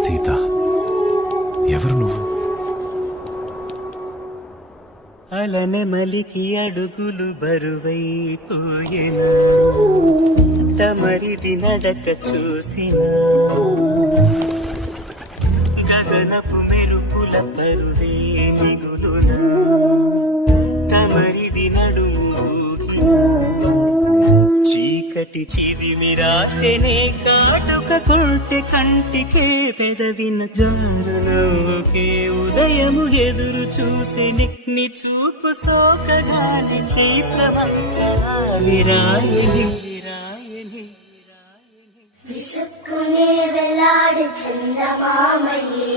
సీత, ఎవరు నువ్వు? అలనె మలికి అడుగులు బరువైపోయేనా, తమరిది నడక చూసిన గగనపు మెరుపుల పరువే మిగులునా, తమరిది నడుము చీకటి చిదిమి రాసెనే కాటుక కొంటె కంటికే పెదవిన జారు నవ్వుకే ఉదయము ఎదురు చూసి ని చూపు సోకగాని చిత్రవంతరాలి రాయని రాయని రాయని విసుక్కునే వెలాడు చందమామయే